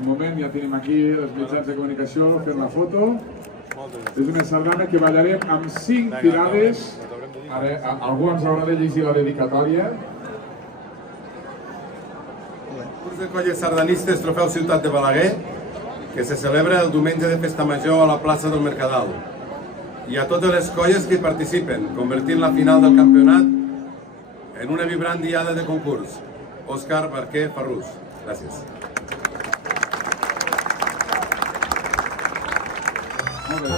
un moment, ja tenim aquí els mitjans de comunicació fent la foto. És una sardana que ballarem amb 5 tirades. Ara, algú ens haurà de llegir la dedicatòria. Curs de colles sardanistes Trofeu Ciutat de Balaguer, que se celebra el diumenge de Festa Major a la plaça del Mercadal. I a totes les colles que hi participen, convertint la final del campionat en una vibrant diada de concurs. Òscar Barquer Farrús. Gràcies. Molt bé.